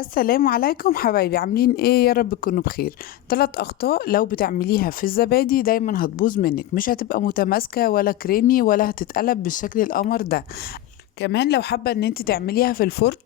السلام عليكم حبايبي، عاملين ايه؟ يا رب تكونوا بخير. 3 اخطاء لو بتعمليها في الزبادي دايما هتبوظ منك، مش هتبقى متماسكة ولا كريمي ولا هتتقلب بالشكل القمر ده. كمان لو حابة ان انت تعمليها في الفرن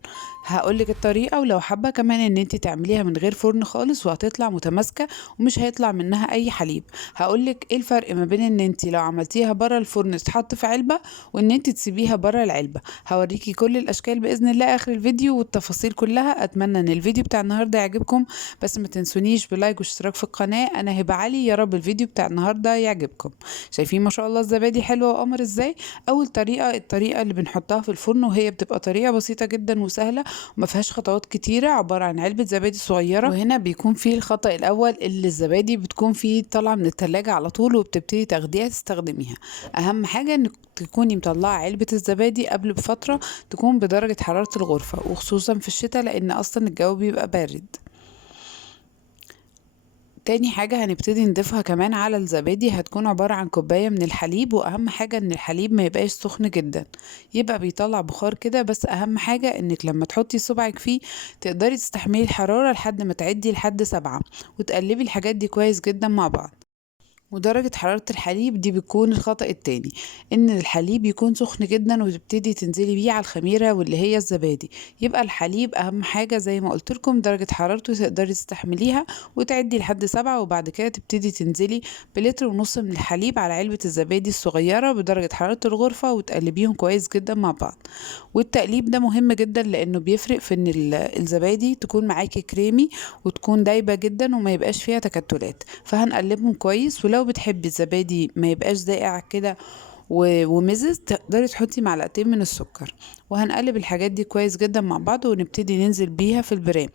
هقولك الطريقة، ولو حابة كمان ان انت تعمليها من غير فرن خالص وهتطلع متماسكة ومش هيطلع منها اي حليب. هقولك ايه الفرق ما بين ان انت لو عملتيها بره الفرن تتحط في علبة وان انت تسيبيها بره العلبة. هوريكي كل الاشكال باذن الله اخر الفيديو والتفاصيل كلها. اتمنى ان الفيديو بتاع النهاردة يعجبكم، بس ما تنسونيش بلايك واشتراك في القناة. انا هبة علي، يا رب الفيديو بتاع النهاردة يعجبكم. شايفين ما شاء الله الزبادي حلوة وقمر ازاي؟ اول طريقة الطريقة اللي بنحطها في الفرن، وهي بتبقى طريقة بسيطة جدا وسهلة وما فيهاش خطوات كتيرة. عبارة عن علبة زبادي صغيرة، وهنا بيكون فيه الخطأ الأول اللي الزبادي بتكون فيه طالعة من التلاجة على طول وبتبتدي تاخديها تستخدميها. أهم حاجة إنك تكوني مطلعة علبة الزبادي قبل بفترة تكون بدرجة حرارة الغرفة، وخصوصا في الشتاء لأن أصلا الجو بيبقى بارد. تاني حاجة هنبتدي نضيفها كمان على الزبادي هتكون عبارة عن كوباية من الحليب، وأهم حاجة إن الحليب ما يبقاش سخن جدا، يبقى بيطلع بخار كده. بس أهم حاجة إنك لما تحطي صبعك فيه تقدري تستحملي الحرارة لحد ما تعدي لحد 7، وتقلبي الحاجات دي كويس جدا مع بعض. ودرجة حرارة الحليب دي بيكون الخطأ التاني، ان الحليب يكون سخن جدا وتبتدي تنزلي بيه على الخميرة واللي هي الزبادي. يبقى الحليب اهم حاجة زي ما قلت لكم، درجة حرارته تقدري تستحمليها وتعدي لحد 7، وبعد كده تبتدي تنزلي بلتر ونص من الحليب على علبة الزبادي الصغيرة بدرجة حرارة الغرفة وتقلبيهم كويس جدا مع بعض. والتقليب ده مهم جدا لانه بيفرق في ان الزبادي تكون معاكي كريمي وتكون دايبة جدا وما يبقاش فيها تكتلات. فهنقلبهم كويس، ولو بتحبي الزبادي ما يبقاش زائع كده ومزز تقدري تحطي معلقتين من السكر. وهنقلب الحاجات دي كويس جدا مع بعض ونبتدي ننزل بيها في البرام.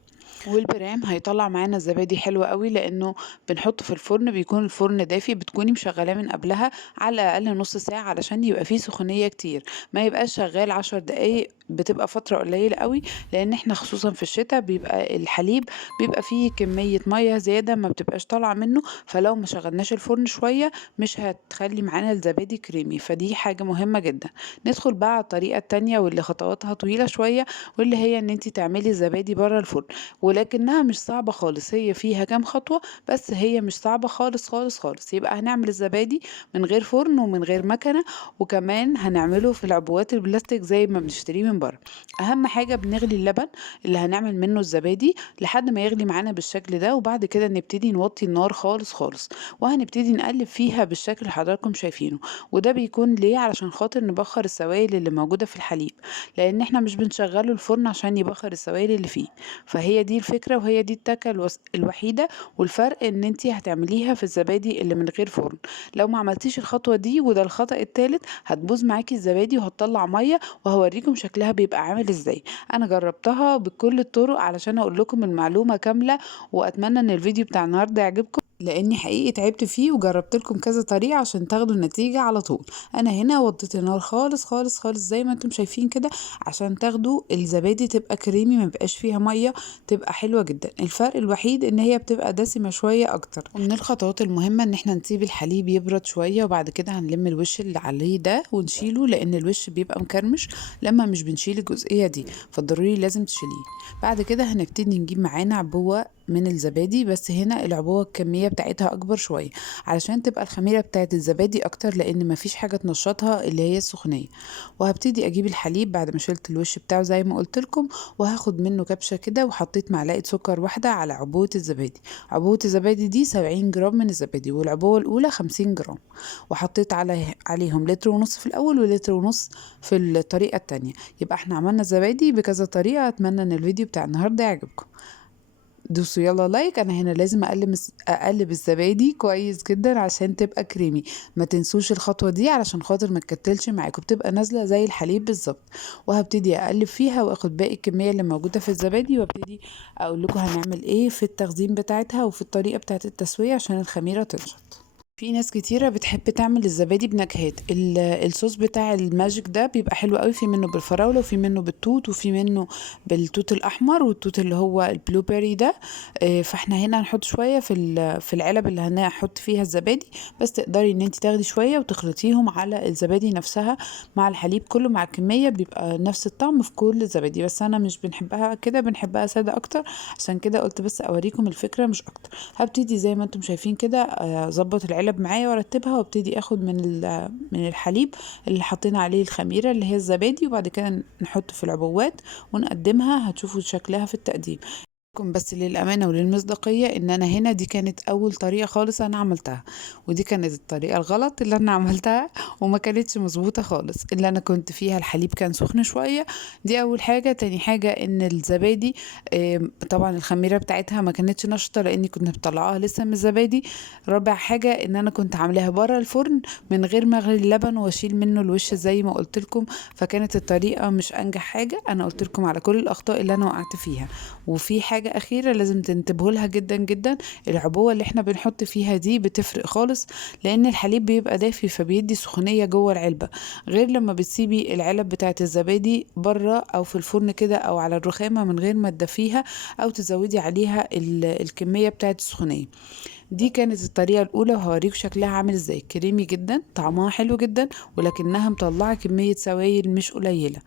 والبرام هيطلع معانا الزبادي حلو قوي لانه بنحطه في الفرن، بيكون الفرن دافي، بتكوني مشغلاه من قبلها على الاقل نص ساعه علشان يبقى فيه سخونيه كتير، ما يبقاش شغال 10 دقايق، بتبقى فتره قليله قوي. لان احنا خصوصا في الشتاء بيبقى الحليب بيبقى فيه كميه ميه زياده ما بتبقاش طالعه منه، فلو ما شغلناش الفرن شويه مش هتخلي معانا الزبادي كريمي، فدي حاجه مهمه جدا. ندخل بقى على الطريقه التانية واللي خطواتها طويله شويه، واللي هي ان انت تعملي الزبادي بره الفرن. ولكنها مش صعبة خالص، هي فيها كام خطوة بس هي مش صعبة خالص خالص خالص. يبقى هنعمل الزبادي من غير فرن ومن غير مكنة، وكمان هنعمله في العبوات البلاستيك زي ما بنشتريه من بره. اهم حاجة بنغلي اللبن اللي هنعمل منه الزبادي لحد ما يغلي معانا بالشكل ده، وبعد كده نبتدي نوطي النار خالص خالص، وهنبتدي نقلب فيها بالشكل اللي حضراتكم شايفينه. وده بيكون ليه؟ علشان خاطر نبخر السوائل اللي موجودة في الحليب، لان احنا مش بنشغله الفرن عشان يبخر السوائل اللي فيه. فهي دي الفكرة وهي دي التكة الوحيدة، والفرق ان انتي هتعمليها في الزبادي اللي من غير فرن. لو ما عملتيش الخطوة دي، وده الخطأ التالت، هتبوظ معاكي الزبادي وهتطلع مية، وهوريكم شكلها بيبقى عامل ازاي. انا جربتها بكل الطرق علشان اقول لكم المعلومة كاملة، واتمنى ان الفيديو بتاع النهاردة يعجبكم لاني حقيقي تعبت فيه وجربت لكم كذا طريقة عشان تاخدوا النتيجة على طول. انا هنا وطيت النار خالص خالص خالص زي ما انتم شايفين كده، عشان تاخدوا الزبادي تبقى كريمي ما بقاش فيها مية، تبقى حلوة جدا. الفرق الوحيد ان هي بتبقى دسمة شوية اكتر. ومن الخطوات المهمة ان احنا نسيب الحليب يبرد شوية، وبعد كده هنلم الوش اللي عليه ده ونشيله، لان الوش بيبقى مكرمش لما مش بنشيل الجزئية دي، فضروري لازم تشيليه. بعد كده هنبتدي نجيب معانا عبوة من الزبادي، بس هنا العبوة الكمية بتاعتها اكبر شوية علشان تبقى الخميرة بتاعت الزبادي اكتر، لان مفيش حاجة تنشطها اللي هي السخنية. وهبتدي اجيب الحليب بعد ما شلت الوش بتاعه زي ما قلت لكم، وهاخد منه كبشة كده، وحطيت معلقة سكر واحدة على عبوة الزبادي. عبوة الزبادي دي 70 جرام من الزبادي، والعبوة الأولى 50 جرام. وحطيت عليهم لتر ونص في الأول ولتر ونص في الطريقة التانية. يبقى احنا عملنا الزبادي بكذا طريقة. أتمنى ان الفيديو بتاع النهاردة يعجبكم. دوسوا يلا لايك. انا هنا لازم اقلب الزبادي كويس جدا عشان تبقى كريمي. ما تنسوش الخطوه دي علشان خاطر ما تكتلش معاكم، بتبقى نازله زي الحليب بالظبط. وهبتدي اقلب فيها واخد باقي الكميه اللي موجوده في الزبادي، وابتدي اقول لكم هنعمل ايه في التخزين بتاعتها وفي الطريقه بتاعت التسويه عشان الخميره تنشط. في ناس كتيرة بتحب تعمل الزبادي بنكهات. الصوص بتاع الماجيك ده بيبقى حلو قوي، في منه بالفراولة وفي منه بالتوت وفي منه بالتوت الأحمر والتوت اللي هو البلو بيري ده. فاحنا هنا هنحط شوية في العلب اللي هنحط فيها الزبادي. بس تقدري ان انت تاخدي شوية وتخلطيهم على الزبادي نفسها مع الحليب كله مع الكمية، بيبقى نفس الطعم في كل الزبادي. بس انا مش بنحبها كده، بنحبها سادة اكتر، عشان كده قلت بس اوريكم الفكرة مش اكتر. هبتدي زي ما انتم شايفين كده، اظبط العلب معايا وارتبها وابتدي اخد من الحليب اللي حطينا عليه الخميره اللي هي الزبادي، وبعد كده نحطه في العبوات ونقدمها. هتشوفوا شكلها في التقديم. بس للأمانة وللمصداقية ان انا هنا دي كانت اول طريقة خالص انا عملتها، ودي كانت الطريقة الغلط اللي انا عملتها وما كانتش مظبوطة خالص. اللي انا كنت فيها الحليب كان سخن شوية، دي اول حاجة. تاني حاجة ان الزبادي طبعا الخميرة بتاعتها ما كانتش نشطة لاني كنت مطلعاها لسه من الزبادي. رابع حاجة ان انا كنت عاملاها بره الفرن من غير ما اغلي اللبن واشيل منه الوش زي ما قلت لكم، فكانت الطريقة مش انجح حاجة. انا قلت لكم على كل الاخطاء اللي انا وقعت فيها. وفي حاجة أخيرة لازم تنتبهوا لها جدا جدا، العبوة اللي احنا بنحط فيها دي بتفرق خالص، لأن الحليب بيبقى دافي فبيدي سخونية جوه العلبة، غير لما بتسيبي العلب بتاعة الزبادي بره أو في الفرن كده أو على الرخامة من غير ما تدفيها أو تزودي عليها الكمية بتاعة السخونية. دي كانت الطريقة الأولى، وهوريك شكلها عامل ازاي. كريمي جدا، طعمها حلو جدا، ولكنها مطلعة كمية سوائل مش قليلة.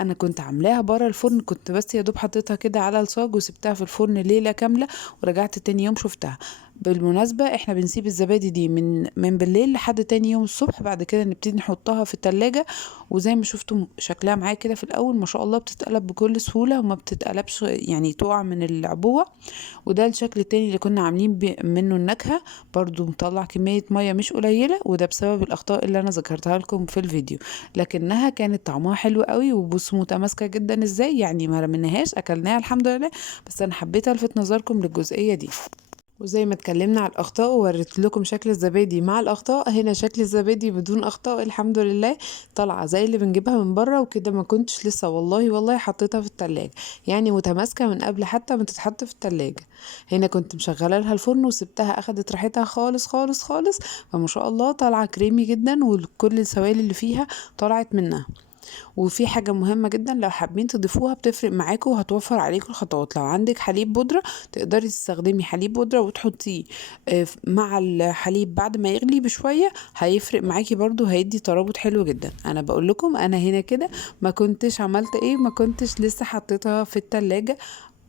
أنا كنت عاملاها برا الفرن، كنت بس يا دوب حطيتها كده على الصاج وسبتها في الفرن ليلة كاملة، ورجعت تاني يوم شفتها. بالمناسبة احنا بنسيب الزبادي دي من بالليل لحد تاني يوم الصبح، بعد كده نبتدي نحطها في التلاجة. وزي ما شفتوا شكلها معايا كده في الأول ما شاء الله بتتقلب بكل سهولة وما بتتقلبش يعني تقع من العبوة. وده الشكل التاني اللي كنا عاملين منه النكهة، برضو مطلع كمية مية مش قليلة، وده بسبب الأخطاء اللي أنا ذكرتها لكم في الفيديو. لكنها كانت طعمها حلو قوي، وبصوا متماسكة جدا ازاي، يعني ما رميناهاش أكلناها الحمد لله. بس أنا حبيت ألفت نظركم للجزئية دي. وزي ما اتكلمنا على الاخطاء ووريت لكم شكل الزبادي مع الاخطاء، هنا شكل الزبادي بدون اخطاء الحمد لله، طالعه زي اللي بنجيبها من بره وكده. ما كنتش لسه والله حطيتها في التلاجة، يعني متماسكه من قبل حتى ما تتحط في التلاجة. هنا كنت مشغله لها الفرن وسبتها اخدت راحتها خالص خالص خالص، فما شاء الله طالعه كريمي جدا وكل السوائل اللي فيها طلعت منها. وفي حاجة مهمة جدا لو حابين تضيفوها بتفرق معاكم وهتوفر عليكم الخطوات، لو عندك حليب بودرة تقدري تستخدمي حليب بودرة وتحطيه مع الحليب بعد ما يغلي بشوية، هيفرق معاكي برضو، هيدي ترابط حلو جدا. انا بقول لكم انا هنا كده ما كنتش عملت ايه، ما كنتش لسه حطيتها في التلاجة.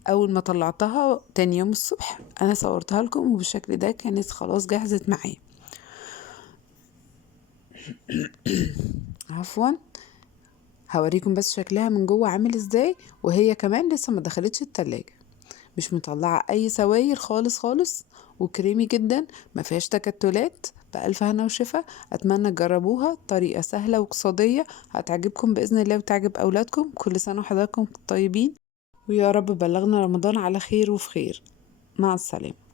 اول ما طلعتها تاني يوم الصبح انا صورتها لكم وبالشكل ده كانت خلاص جهزت معايا. عفوا. هوريكم بس شكلها من جوه عامل ازاي، وهي كمان لسه ما دخلتش التلاجة، مش مطلعة اي سوائل خالص خالص، وكريمي جدا، ما فيهاش تكتلات. بألف هنا وشفا. اتمنى تجربوها، طريقة سهلة واقتصادية هتعجبكم بإذن الله وتعجب اولادكم. كل سنة وحضراتكم طيبين، ويا رب بلغنا رمضان على خير وفي خير. مع السلامة.